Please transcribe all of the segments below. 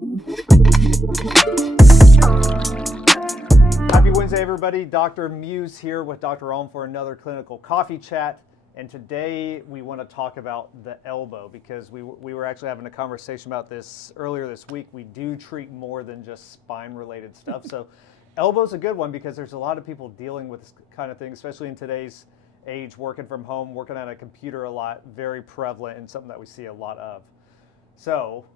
Happy Wednesday, everybody. Dr. Muse here with Dr. Ohm for another clinical coffee chat. And today we want to talk about the elbow because we were actually having a conversation about this earlier this week. We do treat more than just spine-related stuff. So elbow's a good one because there's a lot of people dealing with this kind of thing, especially in today's age, working from home, working on a computer a lot, very prevalent and something that we see a lot of. So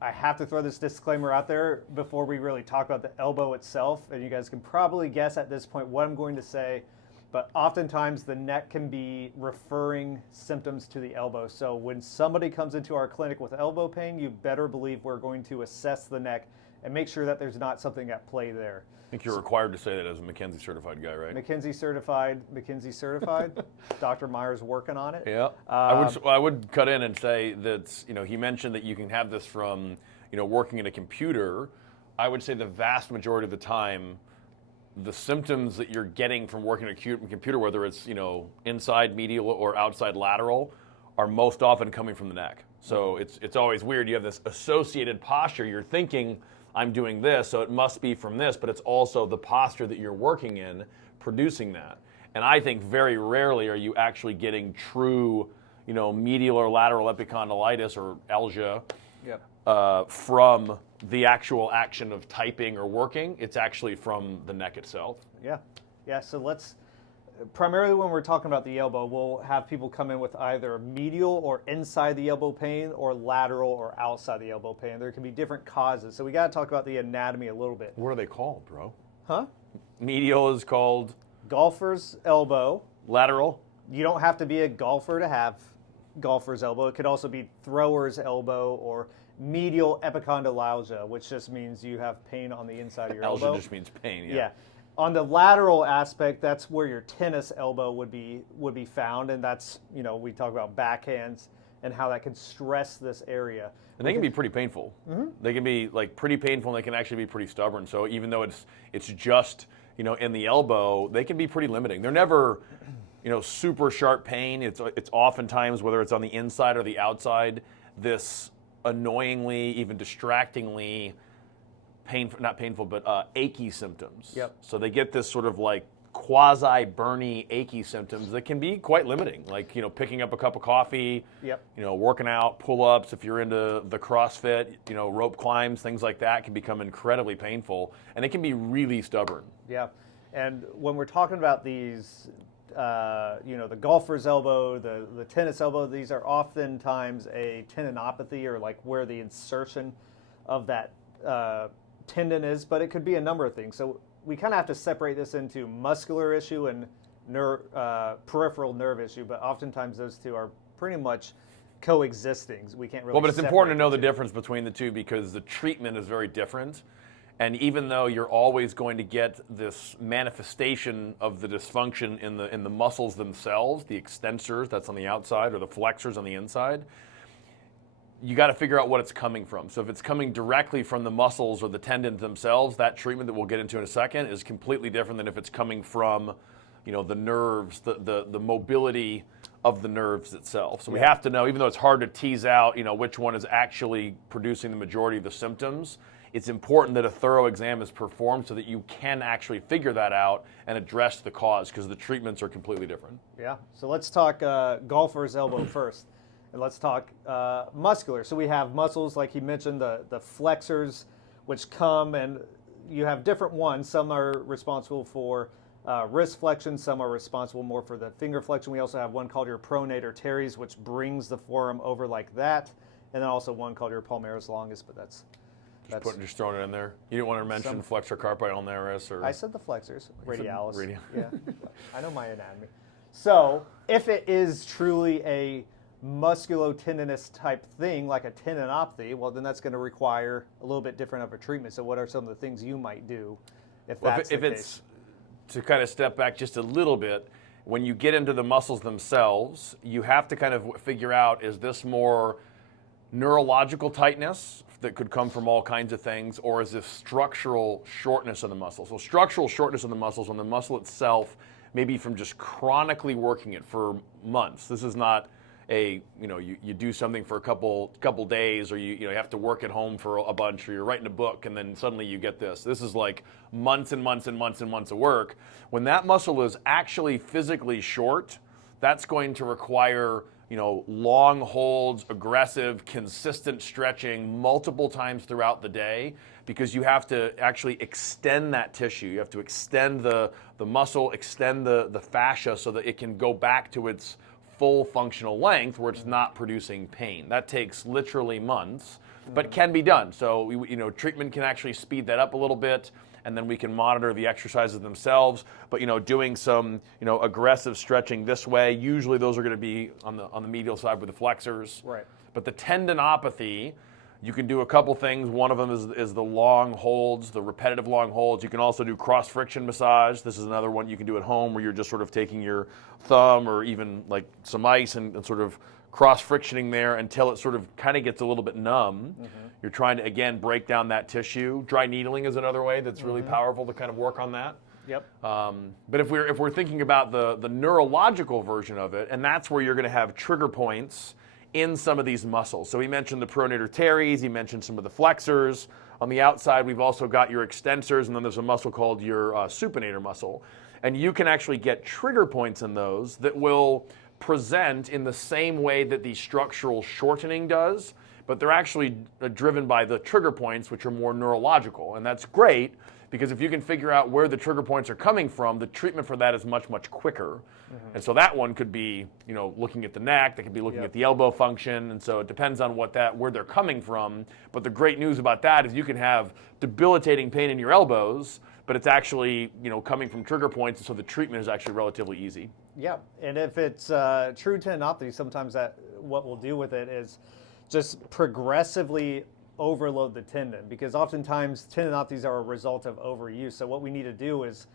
I have to throw this disclaimer out there before we really talk about the elbow itself, and you guys can probably guess at this point what I'm going to say, but oftentimes the neck can be referring symptoms to the elbow. So when somebody comes into our clinic with elbow pain, you better believe we're going to assess the neck and make sure that there's not something at play there. I think you're required to say that as a McKinsey certified guy, right? McKinsey certified. Dr. Meyer's working on it. Yeah. I would cut in and say that, he mentioned that you can have this from, working in a computer. I would say the vast majority of the time, the symptoms that you're getting from working in a computer, whether it's, inside medial or outside lateral, are most often coming from the neck. So it's always weird. You have this associated posture. You're thinking, I'm doing this, so it must be from this, but it's also the posture that you're working in producing that. And I think very rarely are you actually getting true, medial or lateral epicondylitis or algia from the actual action of typing or working. It's actually from the neck itself. Yeah, so let's, primarily when we're talking about the elbow, we'll have people come in with either medial or inside the elbow pain or lateral or outside the elbow pain. There can be different causes. So we got to talk about the anatomy a little bit. What are they called, bro? Huh? Medial is called? Golfer's elbow. Lateral? You don't have to be a golfer to have golfer's elbow. It could also be thrower's elbow or medial epicondylalgia, which just means you have pain on the inside of your elbow. Algia just means pain, Yeah. On the lateral aspect, that's where your tennis elbow would be found, and that's, we talk about backhands and how that can stress this area. And they can be pretty painful. Mm-hmm. They can be pretty painful, and they can actually be pretty stubborn. So even though it's just in the elbow, they can be pretty limiting. They're never super sharp pain. It's oftentimes, whether it's on the inside or the outside, this annoyingly, even distractingly achy symptoms. Yep. So they get this sort of quasi-burny, achy symptoms that can be quite limiting, picking up a cup of coffee, Yep. Working out, pull-ups, if you're into the CrossFit, rope climbs, things like that can become incredibly painful, and it can be really stubborn. Yeah, and when we're talking about these, the golfer's elbow, the tennis elbow, these are oftentimes a tendinopathy or where the insertion of that tendon is, but it could be a number of things. So we kind of have to separate this into muscular issue and peripheral nerve issue, but oftentimes those two are pretty much coexisting. We can't really. Well, but it's important to know the difference between the two because the treatment is very different. And even though you're always going to get this manifestation of the dysfunction in the muscles themselves, the extensors that's on the outside or the flexors on the inside, you got to figure out what it's coming from. So if it's coming directly from the muscles or the tendons themselves, that treatment that we'll get into in a second is completely different than if it's coming from, the nerves, the mobility of the nerves itself. So we have to know, even though it's hard to tease out, which one is actually producing the majority of the symptoms, it's important that a thorough exam is performed so that you can actually figure that out and address the cause because the treatments are completely different. Yeah, so let's talk golfer's elbow first. And let's talk muscular. So we have muscles, like he mentioned, the flexors, which come, and you have different ones. Some are responsible for wrist flexion. Some are responsible more for the finger flexion. We also have one called your pronator teres, which brings the forearm over like that. And then also one called your palmaris longus, but that's just throwing it in there. You didn't want to mention flexor carpi ulnaris or? I said the flexors, radialis. Yeah, I know my anatomy. So if it is truly a musculotendinous type thing, like a tendinopathy, well, then that's going to require a little bit different of a treatment. So what are some of the things you might do if that's the case? It's to kind of step back just a little bit, when you get into the muscles themselves, you have to kind of figure out, is this more neurological tightness that could come from all kinds of things, or is this structural shortness of the muscle? So structural shortness of the muscles, when the muscle itself, maybe from just chronically working it for months. This is not you do something for a couple days, or you have to work at home for a bunch, or you're writing a book, and then suddenly you get this. This is like months and months and months and months of work. When that muscle is actually physically short, that's going to require long holds, aggressive, consistent stretching multiple times throughout the day, because you have to actually extend that tissue. You have to extend the muscle, extend the fascia so that it can go back to its full functional length where it's not producing pain. That takes literally months, but can be done. So treatment can actually speed that up a little bit, and then we can monitor the exercises themselves. But doing some aggressive stretching this way, usually those are going to be on the medial side with the flexors. Right. But the tendinopathy, you can do a couple things. One of them is the long holds, the repetitive long holds. You can also do cross friction massage. This is another one you can do at home, where you're just sort of taking your thumb or even like some ice and sort of cross frictioning there until it sort of kind of gets a little bit numb. You're trying to, again, break down that tissue. Dry needling is another way that's really powerful to kind of work on that. Yep. But if we're thinking about the neurological version of it, and that's where you're going to have trigger points in some of these muscles. So we mentioned the pronator teres, he mentioned some of the flexors. On the outside, we've also got your extensors, and then there's a muscle called your supinator muscle. And you can actually get trigger points in those that will present in the same way that the structural shortening does, but they're actually driven by the trigger points, which are more neurological. And that's great, because if you can figure out where the trigger points are coming from, the treatment for that is much, much quicker. And so that one could be, looking at the neck, they could be looking at the elbow function, and so it depends on where they're coming from. But the great news about that is you can have debilitating pain in your elbows, but it's actually, coming from trigger points, and so the treatment is actually relatively easy. Yeah, and if it's true tendinopathy, sometimes what we'll do with it is just progressively overload the tendon, because oftentimes tendinopathies are a result of overuse. So what we need to do is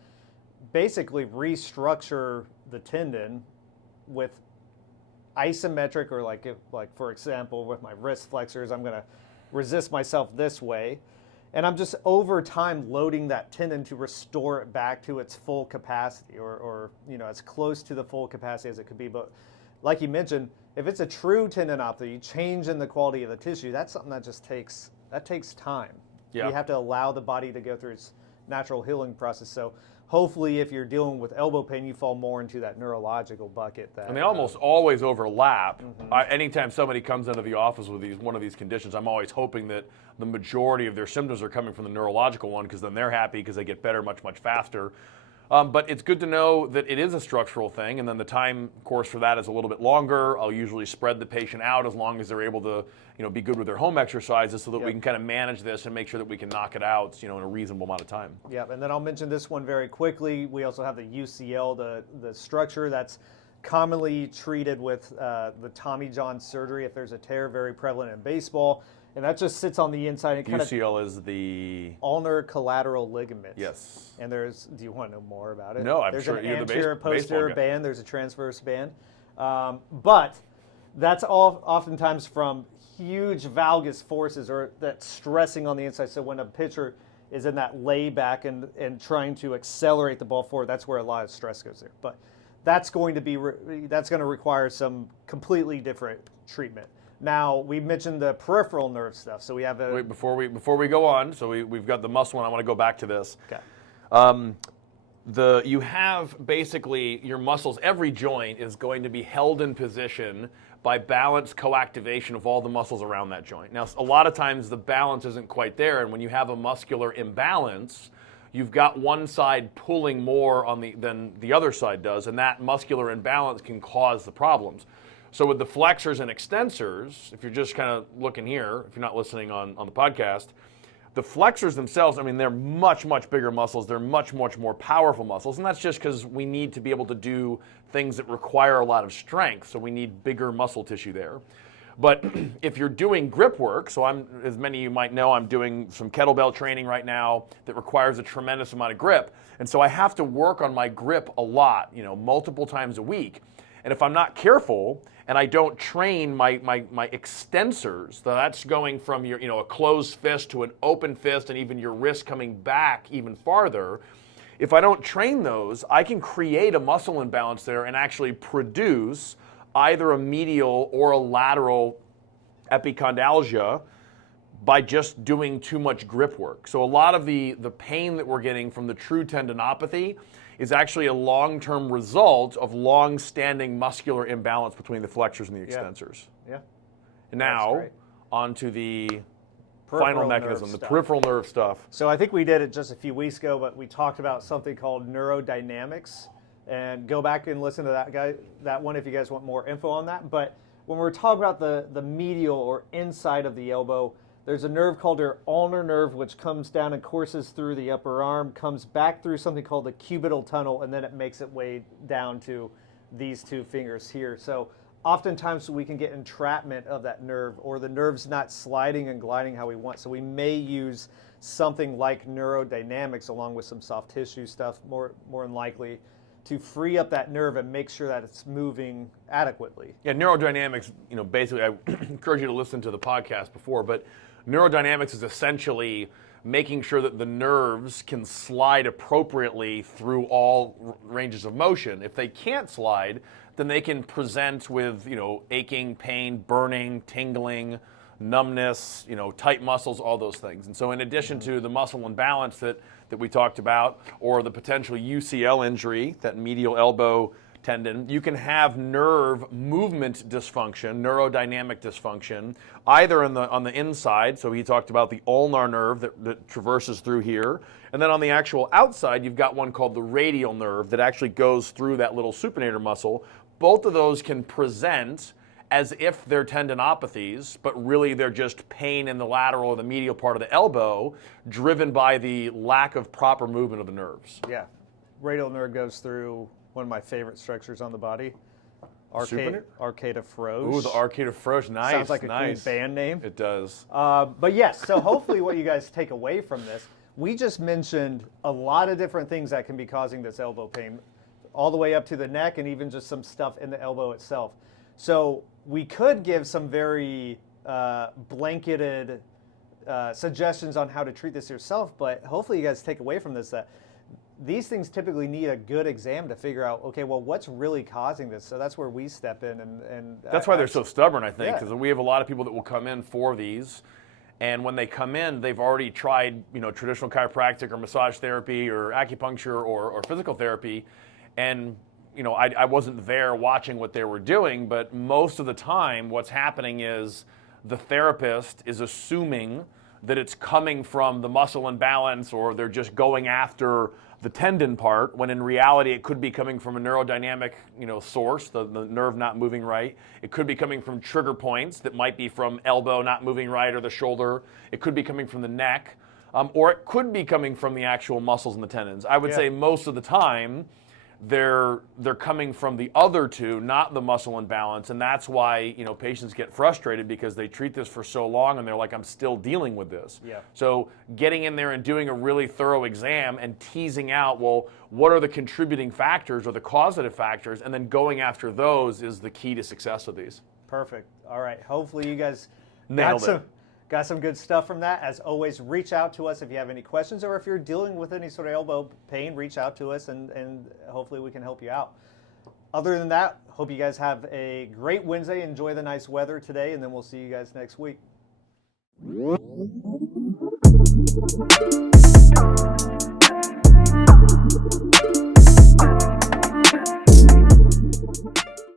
basically restructure the tendon with isometric, or like for example with my wrist flexors, I'm going to resist myself this way, and I'm just over time loading that tendon to restore it back to its full capacity, or as close to the full capacity as it could be. But like you mentioned, if it's a true tendinopathy, change in the quality of the tissue, that's something that just takes time. Yeah. You have to allow the body to go through its natural healing process. So hopefully, if you're dealing with elbow pain, you fall more into that neurological bucket. And they almost always overlap. Anytime somebody comes into the office with one of these conditions, I'm always hoping that the majority of their symptoms are coming from the neurological one, because then they're happy because they get better much, much faster. But it's good to know that it is a structural thing, and then the time course for that is a little bit longer. I'll usually spread the patient out as long as they're able to, be good with their home exercises, so that we can kind of manage this and make sure that we can knock it out, in a reasonable amount of time. Yeah, and then I'll mention this one very quickly. We also have the UCL, the structure that's commonly treated with the Tommy John surgery if there's a tear, very prevalent in baseball. And that just sits on the inside. And UCL is the ulnar collateral ligament. Yes. And do you want to know more about it? No, I'm there's sure an you're anterior, the posterior band. There's a transverse band. But that's oftentimes from huge valgus forces, or that stressing on the inside. So when a pitcher is in that layback and trying to accelerate the ball forward, that's where a lot of stress goes there. But that's going to require some completely different treatment. Now, we mentioned the peripheral nerve stuff, so we have a... Wait, before we go on, so we've got the muscle one. I want to go back to this. Okay. You have basically your muscles, every joint is going to be held in position by balanced coactivation of all the muscles around that joint. Now, a lot of times the balance isn't quite there, and when you have a muscular imbalance, you've got one side pulling more than the other side does, and that muscular imbalance can cause the problems. So with the flexors and extensors, if you're just kind of looking here, if you're not listening on the podcast, the flexors themselves, they're much, much bigger muscles. They're much, much more powerful muscles. And that's just because we need to be able to do things that require a lot of strength. So we need bigger muscle tissue there. But if you're doing grip work, so as many of you might know, I'm doing some kettlebell training right now that requires a tremendous amount of grip. And so I have to work on my grip a lot, multiple times a week. And if I'm not careful and I don't train my extensors, so that's going from your a closed fist to an open fist, and even your wrist coming back even farther. If I don't train those, I can create a muscle imbalance there and actually produce either a medial or a lateral epicondylgia by just doing too much grip work. So a lot of the pain that we're getting from the true tendinopathy is actually a long-term result of long-standing muscular imbalance between the flexors and the extensors. Yeah. And now, onto the final mechanism, the stuff. peripheral nerve stuff. So I think we did it just a few weeks ago, but we talked about something called neurodynamics. And go back and listen to that one if you guys want more info on that. But when we're talking about the medial or inside of the elbow, there's a nerve called your ulnar nerve, which comes down and courses through the upper arm, comes back through something called the cubital tunnel, and then it makes its way down to these two fingers here. So oftentimes we can get entrapment of that nerve, or the nerve's not sliding and gliding how we want. So we may use something like neurodynamics along with some soft tissue stuff, more than likely, to free up that nerve and make sure that it's moving adequately. Yeah, neurodynamics, basically, I encourage you to listen to the podcast before, but neurodynamics is essentially making sure that the nerves can slide appropriately through all ranges of motion. If they can't slide, then they can present with, aching, pain, burning, tingling, numbness, tight muscles, all those things. And so in addition to the muscle imbalance that we talked about, or the potential UCL injury, that medial elbow tendon, you can have nerve movement dysfunction, neurodynamic dysfunction, either on the inside, so he talked about the ulnar nerve that traverses through here, and then on the actual outside, you've got one called the radial nerve that actually goes through that little supinator muscle. Both of those can present as if they're tendinopathies, but really they're just pain in the lateral or the medial part of the elbow, driven by the lack of proper movement of the nerves. Yeah. Radial nerve goes through one of my favorite structures on the body, arcata froge. Ooh, the arcata froge, nice. Sounds like a cool band name. It does. But yes, so hopefully what you guys take away from this, we just mentioned a lot of different things that can be causing this elbow pain, all the way up to the neck and even just some stuff in the elbow itself. So we could give some very blanketed suggestions on how to treat this yourself, but hopefully you guys take away from this that these things typically need a good exam to figure out, okay, well, what's really causing this? So that's where we step in. And that's why they're so stubborn, I think, because we have a lot of people that will come in for these, and when they come in, they've already tried, traditional chiropractic or massage therapy or acupuncture or physical therapy, and I wasn't there watching what they were doing, but most of the time what's happening is the therapist is assuming that it's coming from the muscle imbalance, or they're just going after the tendon part, when in reality it could be coming from a neurodynamic source, the nerve not moving right. It could be coming from trigger points that might be from elbow not moving right or the shoulder. It could be coming from the neck, or it could be coming from the actual muscles and the tendons. I would say most of the time they're coming from the other two, not the muscle imbalance, and that's why patients get frustrated because they treat this for so long and they're like, I'm still dealing with this. Yeah. So getting in there and doing a really thorough exam and teasing out, well, what are the contributing factors or the causative factors, and then going after those is the key to success of these. Perfect. All right. Hopefully you guys got some good stuff from that. As always, reach out to us if you have any questions, or if you're dealing with any sort of elbow pain, reach out to us and hopefully we can help you out. Other than that, hope you guys have a great Wednesday. Enjoy the nice weather today, and then we'll see you guys next week.